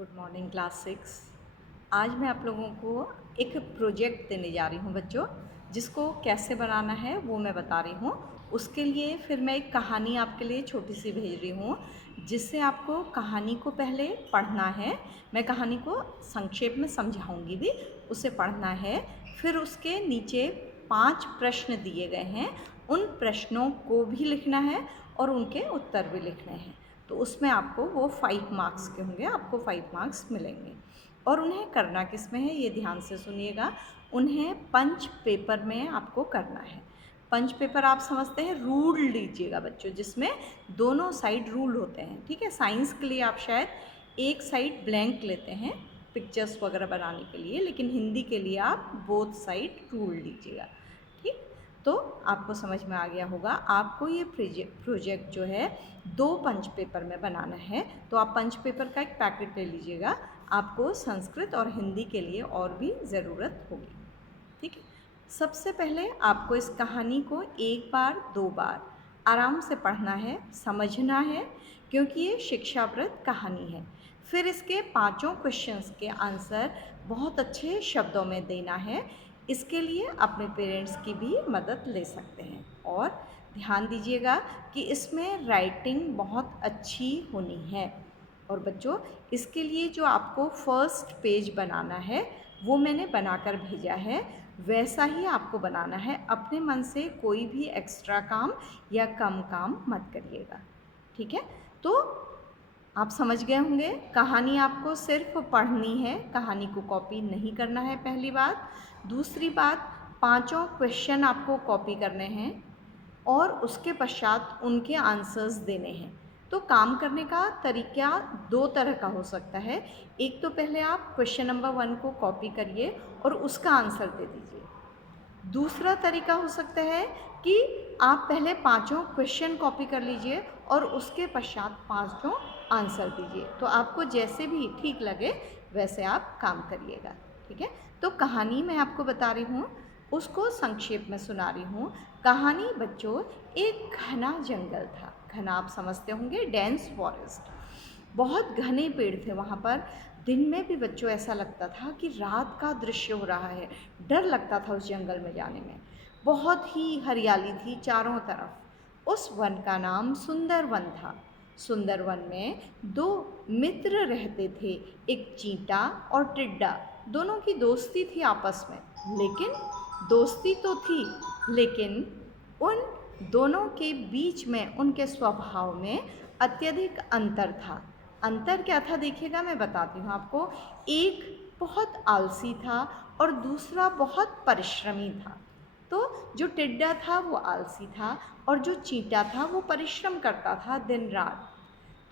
Good morning class 6। आज मैं आप लोगों को एक प्रोजेक्ट देने जा रही हूँ बच्चों, जिसको कैसे बनाना है वो मैं बता रही हूँ। उसके लिए फिर मैं एक कहानी आपके लिए छोटी सी भेज रही हूँ, जिससे आपको कहानी को पहले पढ़ना है। मैं कहानी को संक्षेप में समझाऊंगी भी, उसे पढ़ना है। फिर उसके नीचे 5 प्रश्न दिए गए हैं, उन प्रश्नों को भी लिखना है और उनके उत्तर भी लिखने हैं। तो उसमें आपको वो 5 मार्क्स के होंगे, आपको 5 मार्क्स मिलेंगे। और उन्हें करना किस में है, ये ध्यान से सुनिएगा। उन्हें पंच पेपर में आपको करना है। पंच पेपर आप समझते हैं, रूल लीजिएगा बच्चों, जिसमें दोनों साइड रूल होते हैं। ठीक है, साइंस के लिए आप शायद एक साइड ब्लैंक लेते हैं पिक्चर्स वगैरह बनाने के लिए, लेकिन हिंदी के लिए आप बोथ साइड रूल लीजिएगा। ठीक, तो आपको समझ में आ गया होगा। आपको ये प्रोजेक्ट जो है 2 पंच पेपर में बनाना है। तो आप पंच पेपर का एक पैकेट ले लीजिएगा, आपको संस्कृत और हिंदी के लिए और भी ज़रूरत होगी। ठीक है, सबसे पहले आपको इस कहानी को 1 बार 2 बार आराम से पढ़ना है, समझना है, क्योंकि ये शिक्षाप्रद कहानी है। फिर इसके 5 क्वेश्चंस के आंसर बहुत अच्छे शब्दों में देना है। इसके लिए अपने पेरेंट्स की भी मदद ले सकते हैं। और ध्यान दीजिएगा कि इसमें राइटिंग बहुत अच्छी होनी है। और बच्चों, इसके लिए जो आपको फर्स्ट पेज बनाना है वो मैंने बनाकर भेजा है, वैसा ही आपको बनाना है। अपने मन से कोई भी एक्स्ट्रा काम या कम काम मत करिएगा। ठीक है, तो आप समझ गए होंगे। कहानी आपको सिर्फ पढ़नी है, कहानी को कॉपी नहीं करना है, पहली बात। दूसरी बात, 5 क्वेश्चन आपको कॉपी करने हैं और उसके पश्चात उनके आंसर्स देने हैं। तो काम करने का तरीका 2 तरह का हो सकता है। एक तो पहले आप क्वेश्चन नंबर 1 को कॉपी करिए और उसका आंसर दे दीजिए। दूसरा तरीका हो सकता है कि आप पहले 5 क्वेश्चन कॉपी कर लीजिए और उसके पश्चात 5 आंसर दीजिए। तो आपको जैसे भी ठीक लगे वैसे आप काम करिएगा। ठीक है, तो कहानी मैं आपको बता रही हूँ, उसको संक्षेप में सुना रही हूँ। कहानी बच्चों, एक घना जंगल था। घना आप समझते होंगे, डेंस फॉरेस्ट। बहुत घने पेड़ थे वहाँ पर। दिन में भी बच्चों ऐसा लगता था कि रात का दृश्य हो रहा है। डर लगता था उस जंगल में जाने में। बहुत ही हरियाली थी चारों तरफ। उस वन का नाम सुंदर वन था। सुंदर वन में 2 मित्र रहते थे, एक चींटा और टिड्डा। दोनों की दोस्ती थी आपस में, लेकिन दोस्ती तो थी, लेकिन उन दोनों के बीच में उनके स्वभाव में अत्यधिक अंतर था। अंतर क्या था देखिएगा, मैं बताती हूँ आपको। एक बहुत आलसी था और दूसरा बहुत परिश्रमी था। तो जो टिड्डा था वो आलसी था और जो चींटा था वो परिश्रम करता था दिन रात।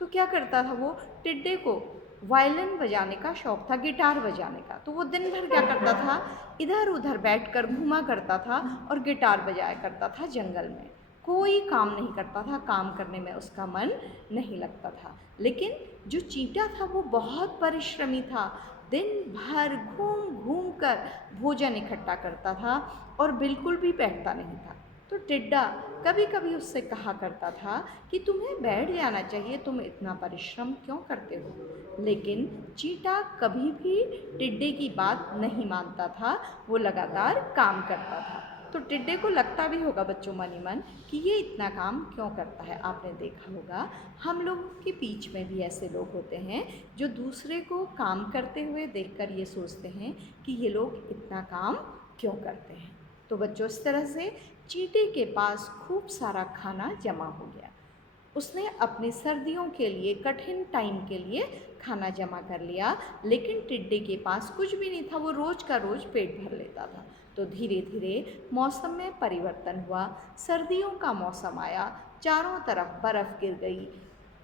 तो क्या करता था वो, टिड्डे को वायलिन बजाने का शौक था, गिटार बजाने का। तो वो दिन भर क्या करता था, इधर उधर बैठकर घूमा करता था और गिटार बजाया करता था जंगल में। कोई काम नहीं करता था, काम करने में उसका मन नहीं लगता था। लेकिन जो चींटा था वो बहुत परिश्रमी था। दिन भर घूम घूम कर भोजन इकट्ठा करता था और बिल्कुल भी बैठता नहीं था। तो टिड्डा कभी कभी उससे कहा करता था कि तुम्हें बैठ जाना चाहिए, तुम इतना परिश्रम क्यों करते हो। लेकिन चींटा कभी भी टिड्डे की बात नहीं मानता था, वो लगातार काम करता था। तो टिड्डे को लगता भी होगा बच्चों मन ही मन कि ये इतना काम क्यों करता है। आपने देखा होगा, हम लोगों के बीच में भी ऐसे लोग होते हैं जो दूसरे को काम करते हुए देखकर ये सोचते हैं कि ये लोग इतना काम क्यों करते हैं। तो बच्चों, इस तरह से चींटे के पास खूब सारा खाना जमा हो गया। उसने अपने सर्दियों के लिए, कठिन टाइम के लिए खाना जमा कर लिया। लेकिन टिड्डे के पास कुछ भी नहीं था, वो रोज का रोज पेट भर लेता था। तो धीरे धीरे मौसम में परिवर्तन हुआ, सर्दियों का मौसम आया, चारों तरफ बर्फ़ गिर गई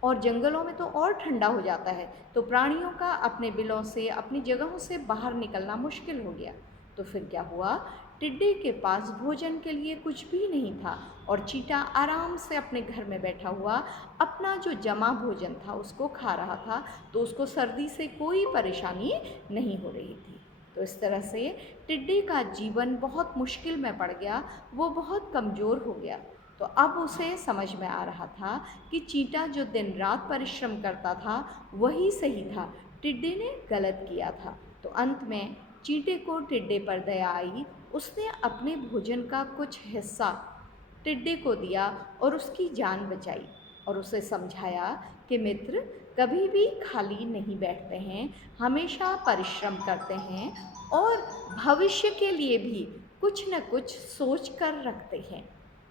और जंगलों में तो और ठंडा हो जाता है। तो प्राणियों का अपने बिलों से, अपनी जगहों से बाहर निकलना मुश्किल हो गया। तो फिर क्या हुआ, टिड्डे के पास भोजन के लिए कुछ भी नहीं था और चींटा आराम से अपने घर में बैठा हुआ अपना जो जमा भोजन था उसको खा रहा था। तो उसको सर्दी से कोई परेशानी नहीं हो रही थी। तो इस तरह से टिड्डे का जीवन बहुत मुश्किल में पड़ गया, वो बहुत कमज़ोर हो गया। तो अब उसे समझ में आ रहा था कि चींटा जो दिन रात परिश्रम करता था वही सही था। टिड्डे ने गलत किया था। तो अंत में चींटे को टिड्डे पर दया आई। उसने अपने भोजन का कुछ हिस्सा टिड्डे को दिया और उसकी जान बचाई और उसे समझाया कि मित्र कभी भी खाली नहीं बैठते हैं, हमेशा परिश्रम करते हैं और भविष्य के लिए भी कुछ न कुछ सोच कर रखते हैं।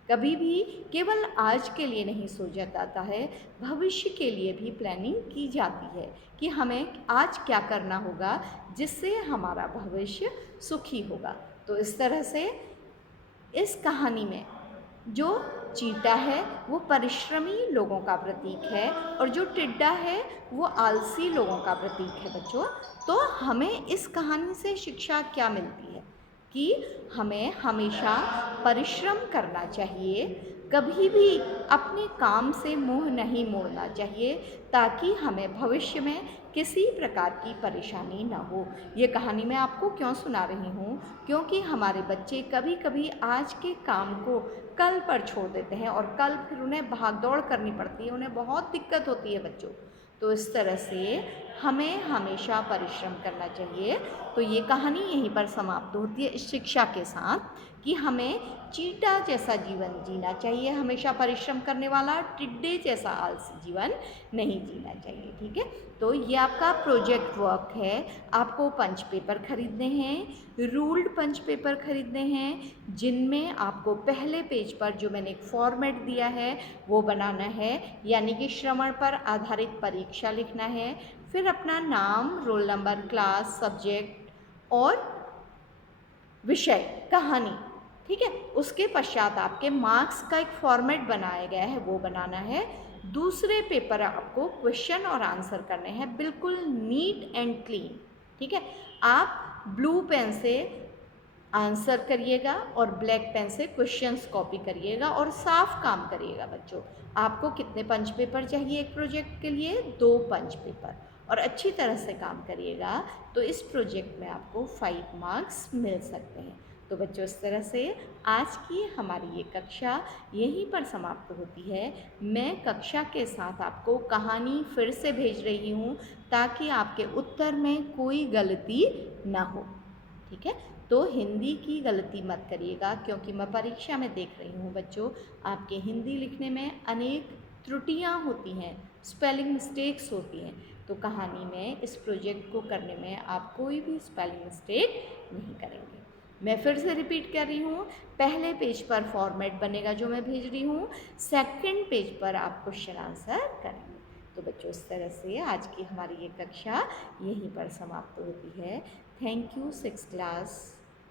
कभी भी केवल आज के लिए नहीं सोचा जाता है, भविष्य के लिए भी प्लानिंग की जाती है कि हमें आज क्या करना होगा जिससे हमारा भविष्य सुखी होगा। तो इस तरह से इस कहानी में जो चींटा है वो परिश्रमी लोगों का प्रतीक है और जो टिड्डा है वो आलसी लोगों का प्रतीक है बच्चों। तो हमें इस कहानी से शिक्षा क्या मिलती है कि हमें हमेशा परिश्रम करना चाहिए, कभी भी अपने काम से मुंह नहीं मोड़ना चाहिए ताकि हमें भविष्य में किसी प्रकार की परेशानी ना हो। ये कहानी मैं आपको क्यों सुना रही हूँ, क्योंकि हमारे बच्चे कभी कभी आज के काम को कल पर छोड़ देते हैं और कल फिर उन्हें भाग दौड़ करनी पड़ती है, उन्हें बहुत दिक्कत होती है बच्चों। तो इस तरह से हमें हमेशा परिश्रम करना चाहिए। तो ये कहानी यहीं पर समाप्त होती है इस शिक्षा के साथ कि हमें चींटा जैसा जीवन जीना चाहिए, हमेशा परिश्रम करने वाला, टिड्डे जैसा आलसी जीवन नहीं जीना चाहिए। ठीक है, तो ये आपका प्रोजेक्ट वर्क है। आपको पंच पेपर खरीदने हैं, रूल्ड पंच पेपर खरीदने हैं, जिनमें आपको पहले पेज पर जो मैंने एक फॉर्मेट दिया है वो बनाना है, यानी कि श्रवण पर आधारित परीक्षा लिखना है। फिर अपना नाम, रोल नंबर, क्लास, सब्जेक्ट और विषय, कहानी, ठीक है। उसके पश्चात आपके मार्क्स का एक फॉर्मेट बनाया गया है वो बनाना है। दूसरे पेपर आपको क्वेश्चन और आंसर करने हैं, बिल्कुल नीट एंड क्लीन। ठीक है, आप ब्लू पेन से आंसर करिएगा और ब्लैक पेन से क्वेश्चंस कॉपी करिएगा और साफ काम करिएगा बच्चों। आपको कितने पंच पेपर चाहिए एक प्रोजेक्ट के लिए? 2 पंच पेपर, और अच्छी तरह से काम करिएगा तो इस प्रोजेक्ट में आपको 5 मार्क्स मिल सकते हैं। तो बच्चों इस तरह से आज की हमारी ये कक्षा यहीं पर समाप्त होती है। मैं कक्षा के साथ आपको कहानी फिर से भेज रही हूँ ताकि आपके उत्तर में कोई गलती ना हो। ठीक है, तो हिंदी की गलती मत करिएगा क्योंकि मैं परीक्षा में देख रही हूँ बच्चों आपके हिंदी लिखने में अनेक त्रुटियाँ होती हैं, स्पेलिंग मिस्टेक्स होती हैं। तो कहानी में इस प्रोजेक्ट को करने में आप कोई भी स्पेलिंग मिस्टेक नहीं करेंगे। मैं फिर से रिपीट कर रही हूँ, पहले पेज पर फॉर्मेट बनेगा जो मैं भेज रही हूँ, सेकंड पेज पर आप क्वेश्चन आंसर करेंगे। तो बच्चों इस तरह से आज की हमारी ये कक्षा यहीं पर समाप्त होती है। Thank you 6th class,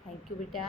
thank you बेटा।